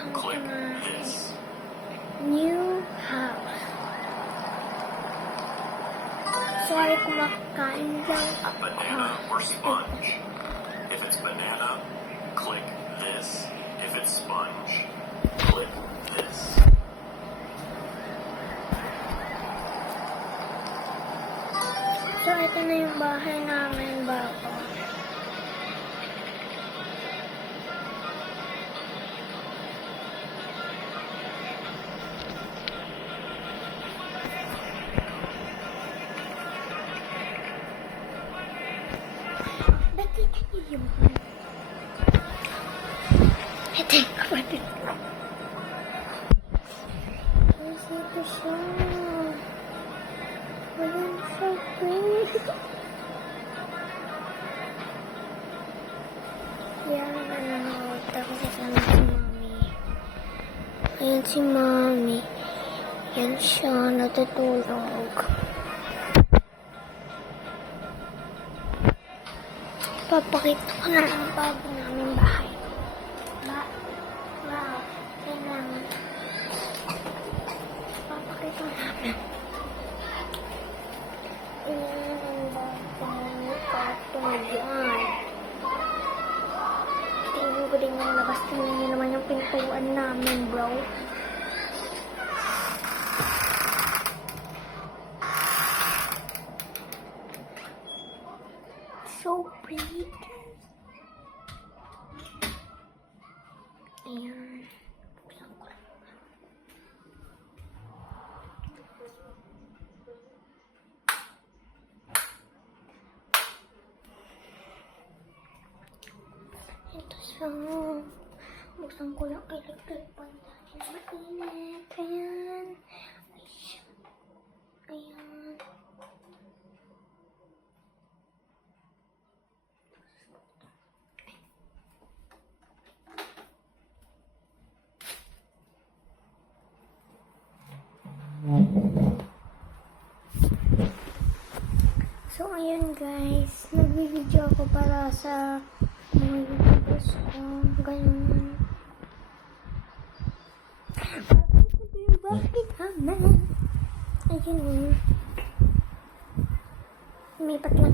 Click this. New house. Sorry kung makakain lang ako. Banana or sponge. If it's banana, click this. If it's sponge, click this. So, ito na yung bahay namin bago. Nakita niyo yun? Ito yung kapatid ko. Ito siya. Walang sabon. Yan, nanonood ako kasama si Mami. Ayan si Mami. Yan siya, natutulog. Papakita ko na ang bago namin bahay. Wow, kailangan. Papakita namin. Ayan ang bago namin kwarto yan. Tingnan ko din yung labas. Tingnan nyo naman yung pintuan namin, bro. So pretty. Ayan. Buksan ko lang. Ito siya. Buksan ko lang electric pan natin. Mainit. Ayan. Ayan. So, ayun guys. Nag-video ako para sa mga YouTubers ko. Ganyan. Bakit naman? Ayun. May patlang